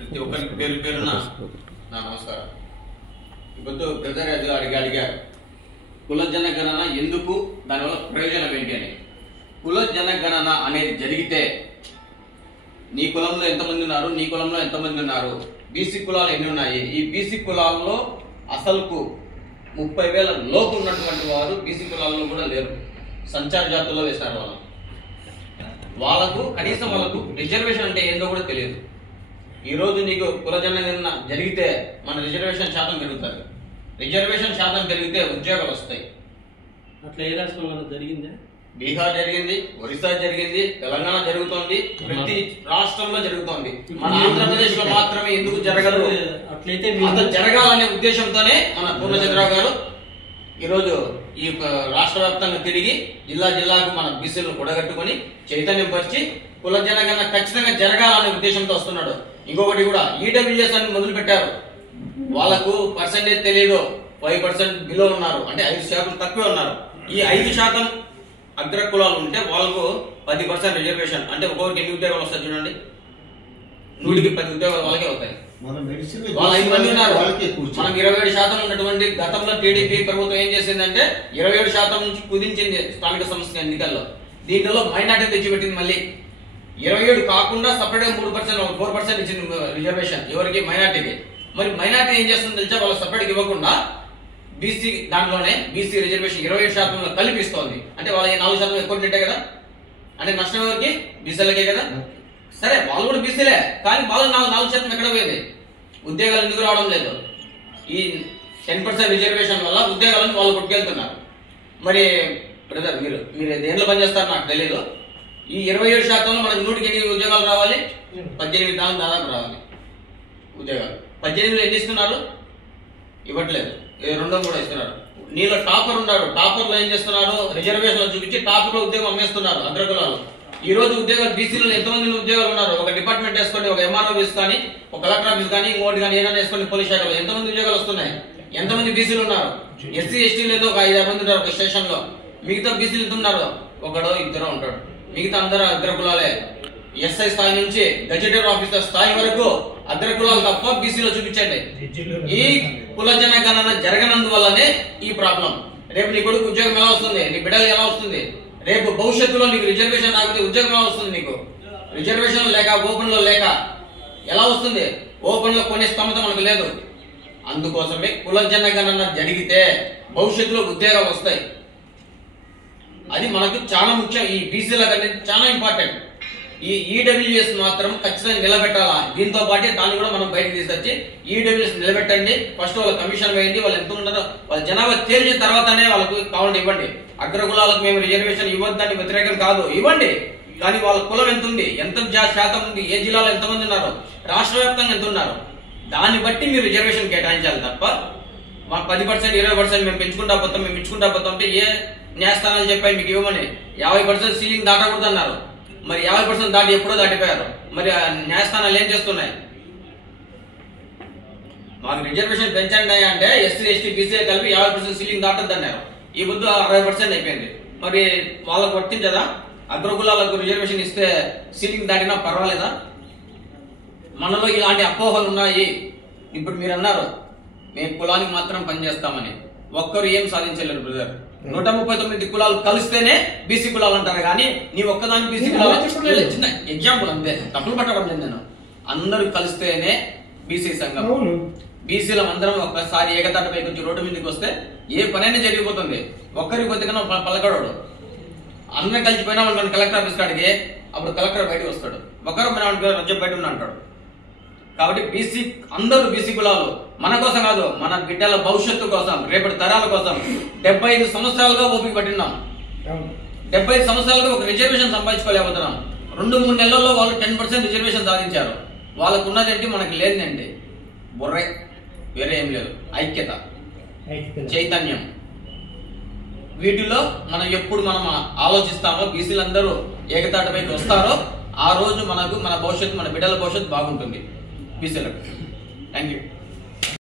ప్రతి ఒక్కరికి పేరు పేరున నా నమస్కారం. ఇప్పుడు బ్రదర్ అడిగారు కుల జనగణన ఎందుకు, దానివల్ల ప్రయోజనం ఏంటి అని. కుల జనగణన అనేది జరిగితే నీ కులంలో ఎంతమంది ఉన్నారు, నీ కులంలో ఎంతమంది ఉన్నారు, బీసీ కులాలు ఎన్ని ఉన్నాయి, ఈ బీసీ కులాల్లో అసలుకు 30,000 లోపు ఉన్నటువంటి వారు బీసీ కులాల్లో కూడా లేరు. సంచార జాతుల్లో వేశారు. వాళ్ళకు కనీసం వాళ్ళకు రిజర్వేషన్ అంటే ఏందో కూడా తెలియదు. ఈ రోజు నీకు కుల జనగణన జరిగితే మన రిజర్వేషన్ శాతం పెరుగుతుంది. రిజర్వేషన్ శాతం పెరిగితే ఉద్యోగాలు వస్తాయి. అట్లా ఏ రాష్ట్రంలో జరిగిందా? బీహార్ జరిగింది, ఒరిస్సా జరిగింది, తెలంగాణ జరుగుతోంది, ప్రతి రాష్ట్రంలో జరుగుతోంది. మన ఆంధ్రప్రదేశ్ లో మాత్రమే ఎందుకు జరగదు? అట్లయితే జరగాలనే ఉద్దేశంతోనే మన పూర్ణచంద్రరావు గారు ఈరోజు ఈ రాష్ట్ర వ్యాప్తంగా తిరిగి జిల్లా జిల్లాకు మన బీసీలను కూడగట్టుకుని చైతన్యం పరిచి కుల జనగణన ఖచ్చితంగా జరగాలనే ఉద్దేశంతో వస్తున్నాడు. ఇంకొకటి కూడా ఈడబ్ల్యూఎస్ అని మొదలు పెట్టారు. వాళ్ళకు పర్సెంటేజ్ తెలియదు, 5% బిలో ఉన్నారు, అంటే 5% తక్కువే ఉన్నారు. ఈ 5% అగ్ర కులాలు ఉంటే వాళ్ళకు 10% రిజర్వేషన్, అంటే ఒక్కొక్కరికి ఎన్ని ఉద్యోగాలు వస్తాయి చూడండి. 100కి 10 ఉద్యోగాలు వాళ్ళకే అవుతాయి. వాళ్ళు 5 మంది ఉన్నారు. మనం 27% ఉన్నటువంటి గతంలో టీడీపీ ప్రభుత్వం ఏం చేసిందంటే 27% నుంచి కుదించింది స్థానిక సంస్థల ఎన్నికల్లో. దీంట్లో మైనార్టీ తెచ్చిపెట్టింది. మళ్ళీ 27 కాకుండా సపరేట్ 3% 4% ఇచ్చింది రిజర్వేషన్ ఎవరికి, మైనార్టీకి. మరి మైనార్టీ ఏం చేస్తుంది తెలిసా, వాళ్ళు సపరేట్ ఇవ్వకుండా బీసీ దాంట్లోనే బీసీ రిజర్వేషన్ 27% కల్పిస్తోంది. అంటే వాళ్ళ 4% ఎక్కువ ఉంటే కదా, అంటే నష్టం ఎవరికి, బీసీలకే కదా. సరే వాళ్ళు కూడా బీసీలే, కానీ వాళ్ళు 4% ఎక్కడ పోయేది? ఉద్యోగాలు ఎందుకు రావడం లేదు? ఈ 10% రిజర్వేషన్ వల్ల ఉద్యోగాలను వాళ్ళు కొట్టుకెళ్తున్నారు. మరి బ్రదర్ మీరు దేంట్లో పనిచేస్తారు నాకు తెలియదు. ఈ 27%లో మనకు 100కి ఎన్ని ఉద్యోగాలు రావాలి? 18 దాదాపు రావాలి ఉద్యోగాలు. 18లో ఎన్ని ఇస్తున్నారు? ఇవ్వట్లేదు. 2 కూడా ఇస్తున్నారు. నీలో టాపర్ ఉన్నారు, టాపర్లో ఏం చేస్తున్నారు? రిజర్వేషన్ చూపించి టాపర్లో ఉద్యోగం అమ్మేస్తున్నారు అగ్రకులాలు. ఈ రోజు ఉద్యోగాలు బీసీలో ఎంతమంది ఉద్యోగాలు ఉన్నారు? ఒక డిపార్ట్మెంట్ వేసుకోండి, ఒక ఎంఆర్ఓ ఆఫీస్ కానీ, ఒక కలెక్టర్ ఆఫీస్ కానీ, ఇంకోటి కానీ ఏదైనా వేసుకోండి, పోలీస్ శాఖలో ఎంతమంది ఉద్యోగాలు వస్తున్నాయి? ఎంతమంది బీసీలు ఉన్నారు? ఎస్సీ ఎస్టీలు ఏదో ఒక 5-6 మంది ఉన్నారు ఒక స్టేషన్ లో. మిగతా బీసీలు ఎంత ఉన్నారు? ఒకడో ఇద్దరు ఉంటాడు. మిగతా అందరూ అగ్రకులాలే. ఎస్ఐ స్థాయి నుంచి గజెటెడ్ ఆఫీసర్ స్థాయి వరకు అగ్రకులాలు తప్ప బీసీలో చూపించండి. ఈ కుల జనగణన జరగనందువల్లనే ఈ ప్రాబ్లం. రేపు నీ కొడుకు ఉద్యోగం ఎలా వస్తుంది? నీ బిడ్డలు ఎలా వస్తుంది? రేపు భవిష్యత్తులో నీకు రిజర్వేషన్ రాకపోతే ఉద్యోగం ఎలా వస్తుంది? నీకు రిజర్వేషన్ లేక, ఓపెన్ లో లేక ఎలా వస్తుంది? ఓపెన్ లో కొనే స్తమత మనకు లేదు. అందుకోసమే కుల జనగణన జరిగితే భవిష్యత్తులో ఉద్యోగాలు వస్తాయి. అది మనకు చాలా ముఖ్యం. ఈ బీసీల అనేది చాలా ఇంపార్టెంట్. ఈ ఈడబ్ల్యూఎస్ మాత్రం ఖచ్చితంగా నిలబెట్టాలా. దీంతో పాటే దాన్ని కూడా మనం బయటకు తీసుకొచ్చి ఈడబ్ల్యూఎస్ నిలబెట్టండి. ఫస్ట్ వాళ్ళ కమిషన్ వేయండి, వాళ్ళు ఎంత ఉంటారో వాళ్ళ జనాభా తేల్చిన తర్వాతనే వాళ్ళకు కావాలంటే ఇవ్వండి. అగ్రకులాలకు మేము రిజర్వేషన్ ఇవ్వద్దని వ్యతిరేకం కాదు, ఇవ్వండి. కానీ వాళ్ళ కులం ఎంత ఉంది, ఎంత శాతం ఉంది, ఏ జిల్లాలో ఎంతమంది ఉన్నారు, రాష్ట్ర వ్యాప్తంగా ఎంత ఉన్నారు, దాన్ని బట్టి మీరు రిజర్వేషన్ కేటాయించాలి తప్ప మా 10% 20% మేము పెంచుకుంటా పోతాం, మేము ఇచ్చుకుంటా పోతాం అంటే ఏ న్యాయస్థానాలు చెప్పాయి మీకు ఇవ్వమని? 50% సీలింగ్ దాటకూడదు అన్నారు. మరి 50% దాటి ఎప్పుడో దాటిపోయారు. మరి న్యాయస్థానాలు ఏం చేస్తున్నాయి? మాకు రిజర్వేషన్ పెంచండి అంటే ఎస్సీ ఎస్టీ బీసీ కలిపి 50% సీలింగ్ దాటద్దు అన్నారు. ఈ బుద్ధు 60% అయిపోయింది. మరి వాళ్ళకు వర్తించదా? అగ్రకులాలకు రిజర్వేషన్ ఇస్తే సీలింగ్ దాటినా పర్వాలేదా? మనలో ఇలాంటి అపోహలు ఉన్నాయి. ఇప్పుడు మీరు అన్నారు మేము కులానికి మాత్రం పనిచేస్తామని. ఒక్కరు ఏం సాధించలేరు బ్రదర్. 139 కులాలు కలిస్తేనే బీసీ కులాలు అంటారు. కానీ నీ ఒక్కదాని బీసీ కులాలు చిన్న ఎగ్జాంపుల్ అంతే, తప్పులు పట్టడం లేదు నేను. అందరూ కలిస్తేనే బీసీ సంఘం. బీసీల అందరం ఒక్కసారి ఏకతాటిపైకి వచ్చి రోడ్డు మీదకి వస్తే ఏ పనైనా జరిగిపోతుంది. ఒక్కరికి బతికన్నా పలకడాడు. అందరం కలిసిపోయినా ఉంటాడు కలెక్టర్ ఆఫీస్ కాడికి, అప్పుడు కలెక్టర్ బయటకు వస్తాడు. ఒకరు రాజ్యం బయట ఉన్నా అంటాడు. కాబట్టి బీసీ అందరూ బీసీ కులాలు మన కోసం కాదు, మన బిడ్డల భవిష్యత్తు కోసం, రేపటి తరాల కోసం 75 సంవత్సరాలుగా ఓపిక పట్టినాం. 75 సంవత్సరాలుగా ఒక రిజర్వేషన్ సంపాదించుకోలేకపోతున్నాం. 2-3 నెలల్లో వాళ్ళు 10% రిజర్వేషన్ సాధించారు. వాళ్ళకు ఉన్నదేంటి, మనకి లేదండి బుర్రే, వేరే ఏం లేదు. ఐక్యత, చైతన్యం. వీటిలో మనం ఎప్పుడు మనం ఆలోచిస్తామో, బీసీలందరూ ఏకతాటిపైకి వస్తారో ఆ రోజు మనకు మన భవిష్యత్తు, మన బిడ్డల భవిష్యత్తు బాగుంటుంది బీసీలకు. Thank you.